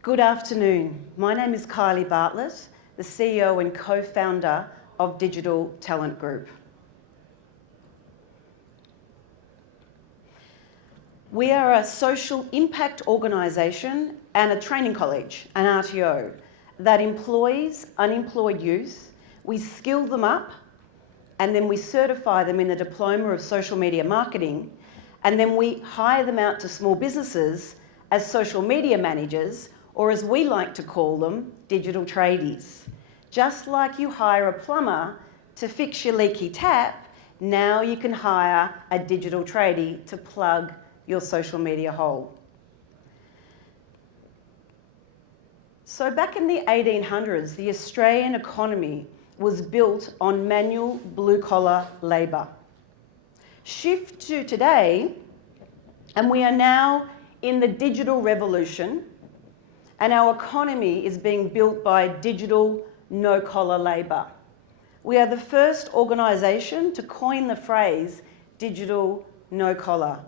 Good afternoon. My name is Kylie Bartlett, the CEO and co-founder of Digital Talent Group. We are a social impact organisation and a training college, an RTO, that employs unemployed youth. We skill them up and then we certify them in the Diploma of Social Media Marketing, and then we hire them out to small businesses as social media managers, or as we like to call them, digital tradies. Just like you hire a plumber to fix your leaky tap, now you can hire a digital tradie to plug your social media hole. So back in the 1800s, the Australian economy was built on manual blue-collar labour. Shift to today, and we are now in the digital revolution, and our economy is being built by digital no-collar labour. We are the first organisation to coin the phrase digital no-collar,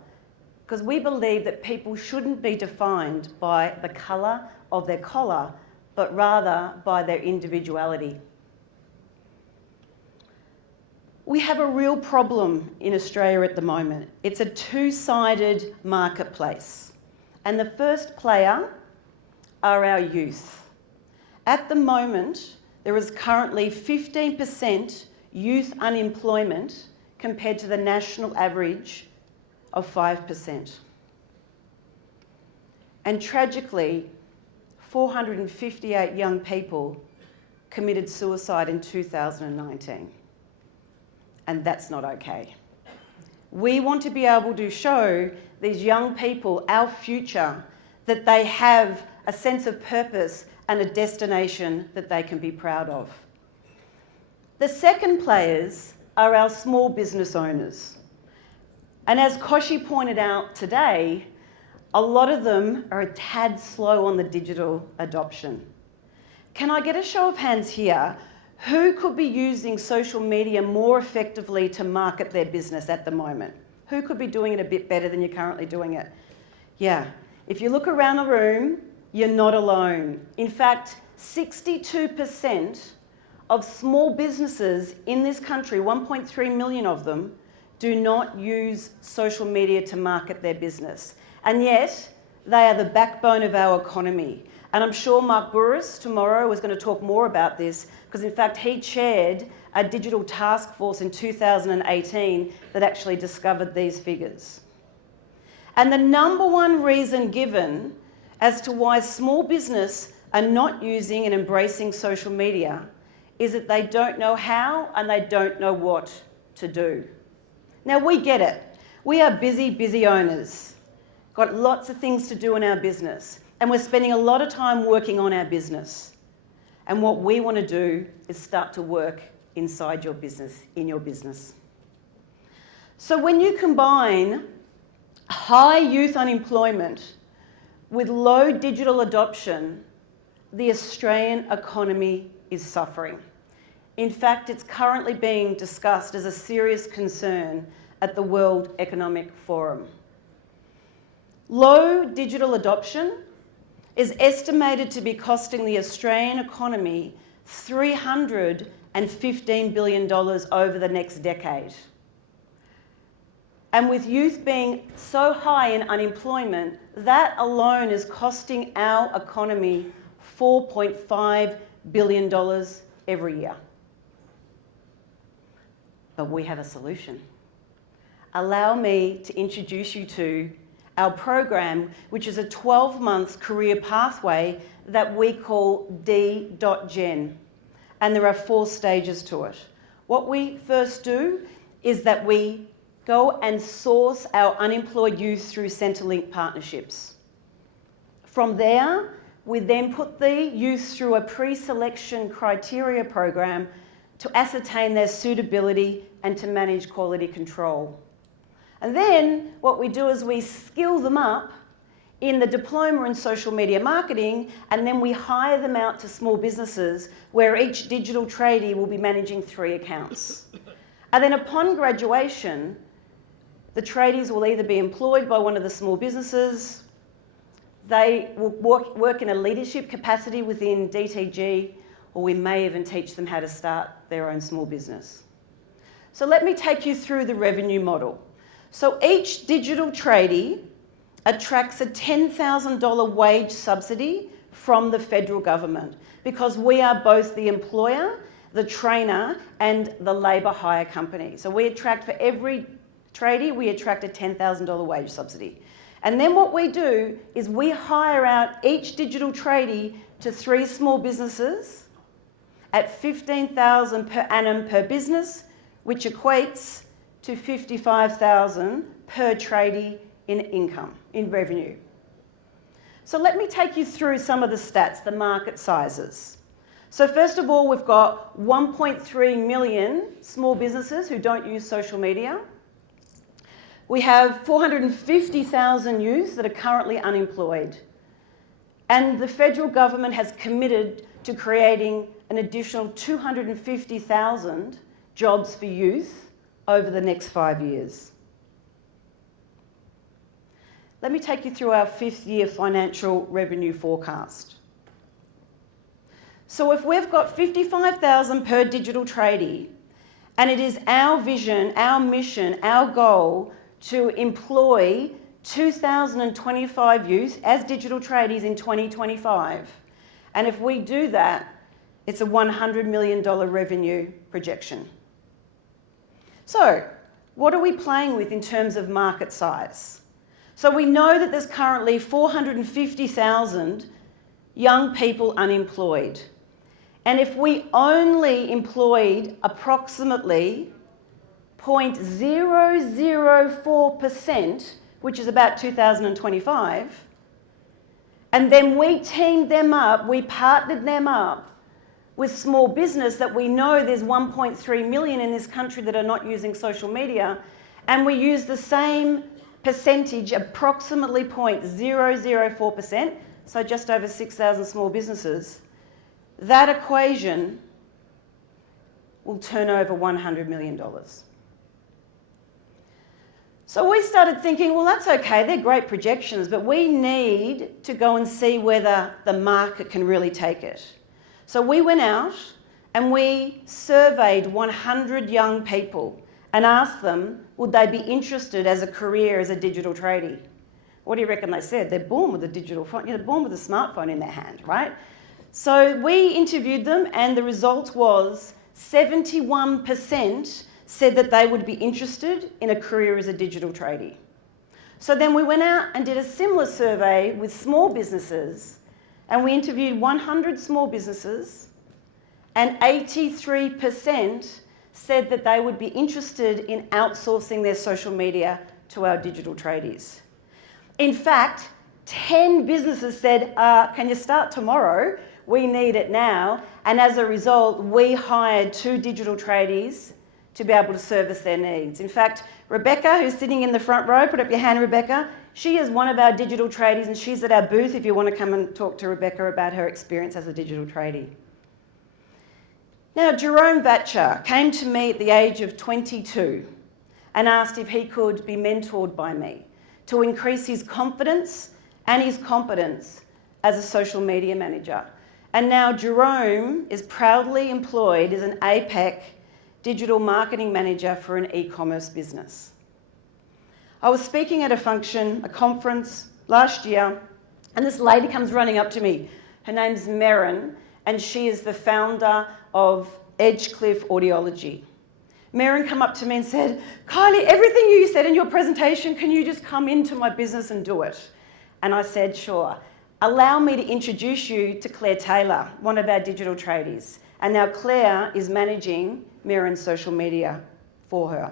because we believe that people shouldn't be defined by the colour of their collar, but rather by their individuality. We have a real problem in Australia at the moment. It's a two-sided marketplace. And the first player are our youth. At the moment, there is currently 15% youth unemployment compared to the national average of 5%. And tragically, 458 young people committed suicide in 2019. And that's not okay. We want to be able to show these young people, our future, that they have a sense of purpose and a destination that they can be proud of. The second players are our small business owners. And as Koshi pointed out today, a lot of them are a tad slow on the digital adoption. Can I get a show of hands here? Who could be using social media more effectively to market their business at the moment? Who could be doing it a bit better than you're currently doing it? Yeah, if you look around the room, you're not alone. In fact, 62% of small businesses in this country, 1.3 million of them, do not use social media to market their business. And yet, they are the backbone of our economy. And I'm sure Mark Burris tomorrow is going to talk more about this, because in fact he chaired a digital task force in 2018 that actually discovered these figures. And the number one reason given as to why small business are not using and embracing social media is that they don't know how and they don't know what to do. Now we get it. We are busy owners. Got lots of things to do in our business. And we're spending a lot of time working on our business. And what we want to do is start to work inside your business, in your business. So when you combine high youth unemployment with low digital adoption, the Australian economy is suffering. In fact, it's currently being discussed as a serious concern at the World Economic Forum. Low digital adoption is estimated to be costing the Australian economy $315 billion over the next decade. And with youth being so high in unemployment, that alone is costing our economy $4.5 billion every year. But we have a solution. Allow me to introduce you to our program, which is a 12-month career pathway that we call D.Gen. And there are 4 stages to it. What we first do is that we go and source our unemployed youth through Centrelink partnerships. From there, we then put the youth through a pre-selection criteria program to ascertain their suitability and to manage quality control. And then what we do is we skill them up in the diploma in social media marketing, and then we hire them out to small businesses where each digital tradie will be managing 3 accounts. And then upon graduation, the tradies will either be employed by one of the small businesses, they will work in a leadership capacity within DTG, or we may even teach them how to start their own small business. So let me take you through the revenue model. So each digital tradie attracts a $10,000 wage subsidy from the federal government, because we are both the employer, the trainer, and the labour hire company. So we attract, for every tradie, we attract a $10,000 wage subsidy. And then what we do is we hire out each digital tradie to 3 small businesses at $15,000 per annum per business, which equates to $55,000 per tradie in income, in revenue. So let me take you through some of the stats, the market sizes. So first of all, we've got 1.3 million small businesses who don't use social media. We have 450,000 youth that are currently unemployed. And the federal government has committed to creating an additional 250,000 jobs for youth over the next 5 years. Let me take you through our 5th year financial revenue forecast. So if we've got 55,000 per digital tradie, and it is our vision, our mission, our goal to employ 2,025 youth as digital tradies in 2025. And if we do that, it's a $100 million revenue projection. So what are we playing with in terms of market size? So we know that there's currently 450,000 young people unemployed. And if we only employed approximately 0.004%, which is about 2,025, and then we teamed them up, we partnered them up with small business that we know there's 1.3 million in this country that are not using social media, and we use the same percentage, approximately 0.004%, so just over 6,000 small businesses, that equation will turn over $100 million. So we started thinking, well, that's okay, they're great projections, but we need to go and see whether the market can really take it. So we went out and we surveyed 100 young people and asked them, would they be interested as a career as a digital tradie? What do you reckon they said? They're born with a digital phone, they're born with a smartphone in their hand, right? So we interviewed them, and the result was 71% said that they would be interested in a career as a digital tradie. So then we went out and did a similar survey with small businesses, and we interviewed 100 small businesses, and 83% said that they would be interested in outsourcing their social media to our digital tradies. In fact, 10 businesses said, can you start tomorrow? We need it now. And as a result, we hired 2 digital tradies to be able to service their needs. In fact, Rebecca, who's sitting in the front row, put up your hand, Rebecca, she is one of our digital tradies, and she's at our booth if you want to come and talk to Rebecca about her experience as a digital tradie. Now, Jerome Vatcher came to me at the age of 22 and asked if he could be mentored by me to increase his confidence and his competence as a social media manager. And now Jerome is proudly employed as an APAC digital marketing manager for an e-commerce business. I was speaking at a function, a conference last year, and this lady comes running up to me. Her name's Merrin, and she is the founder of Edgecliff Audiology. Merrin came up to me and said, Kylie, everything you said in your presentation, can you just come into my business and do it? And I said, sure. Allow me to introduce you to Claire Taylor, one of our digital tradies. And now Claire is managing Merrin's social media for her.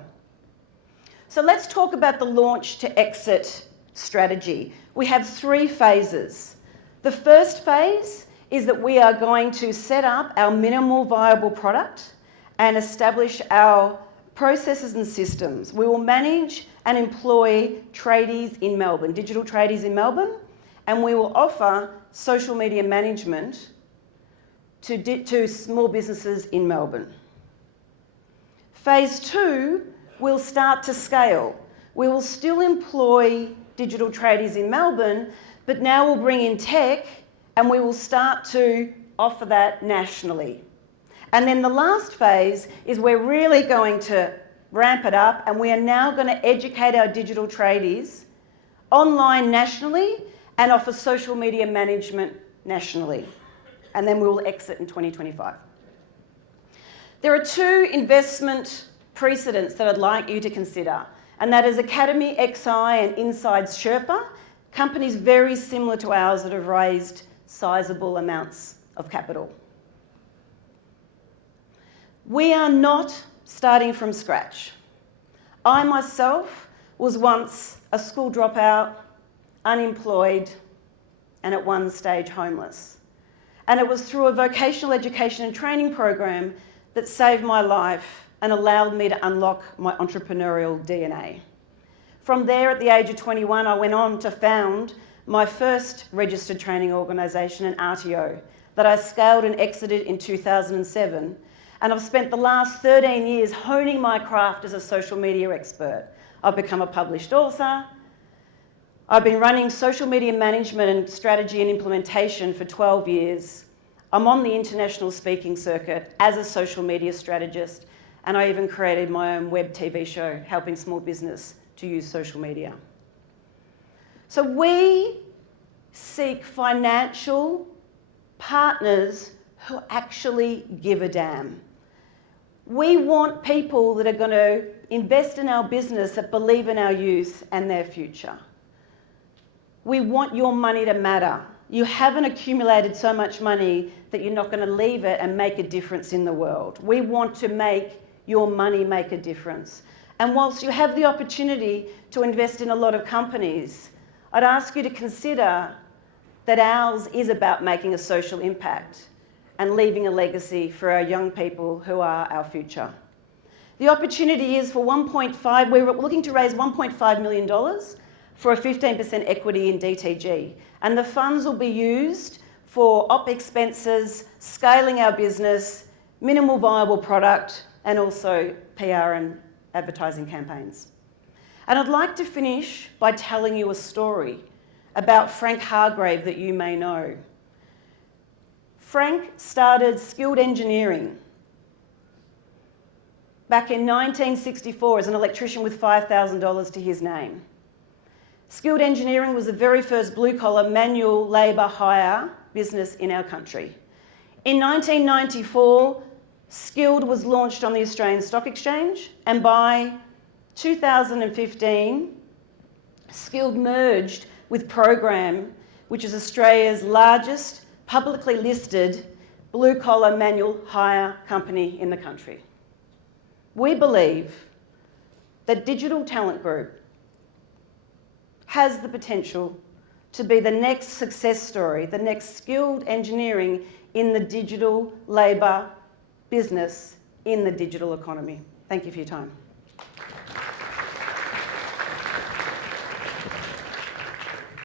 So let's talk about the launch to exit strategy. We have 3 phases. The first phase is that we are going to set up our minimal viable product and establish our processes and systems. We will manage and employ tradies in Melbourne, digital tradies in Melbourne, and we will offer social media management to small businesses in Melbourne. Phase 2 will start to scale. We will still employ digital tradies in Melbourne, but now we'll bring in tech and we will start to offer that nationally. And then the last phase is we're really going to ramp it up, and we are now going to educate our digital tradies online nationally and offer social media management nationally. And then we will exit in 2025. There are two investment precedents that I'd like you to consider, and that is Academy XI and Inside's Sherpa, companies very similar to ours that have raised sizable amounts of capital. We are not starting from scratch. I myself was once a school dropout, unemployed, and at one stage homeless. And it was through a vocational education and training program that saved my life and allowed me to unlock my entrepreneurial DNA. From there, at the age of 21, I went on to found my first registered training organisation, an RTO, that I scaled and exited in 2007. And I've spent the last 13 years honing my craft as a social media expert. I've become a published author. I've been running social media management and strategy and implementation for 12 years. I'm on the international speaking circuit as a social media strategist, and I even created my own web TV show helping small business to use social media. So we seek financial partners who actually give a damn. We want people that are going to invest in our business that believe in our youth and their future. We want your money to matter. You haven't accumulated so much money that you're not going to leave it and make a difference in the world. We want to make your money make a difference. And whilst you have the opportunity to invest in a lot of companies, I'd ask you to consider that ours is about making a social impact and leaving a legacy for our young people who are our future. The opportunity is for we're looking to raise $1.5 million for a 15% equity in DTG. And the funds will be used for op expenses, scaling our business, minimal viable product, and also PR and advertising campaigns. And I'd like to finish by telling you a story about Frank Hargrave that you may know. Frank started skilled engineering back in 1964 as an electrician with $5,000 to his name. Skilled engineering was the very first blue-collar manual labour hire business in our country. In 1994, Skilled was launched on the Australian Stock Exchange, and by 2015, Skilled merged with Program, which is Australia's largest publicly listed blue-collar manual hire company in the country. We believe that Digital Talent Group has the potential to be the next success story, the next skilled engineering in the digital labour business in the digital economy. Thank you for your time.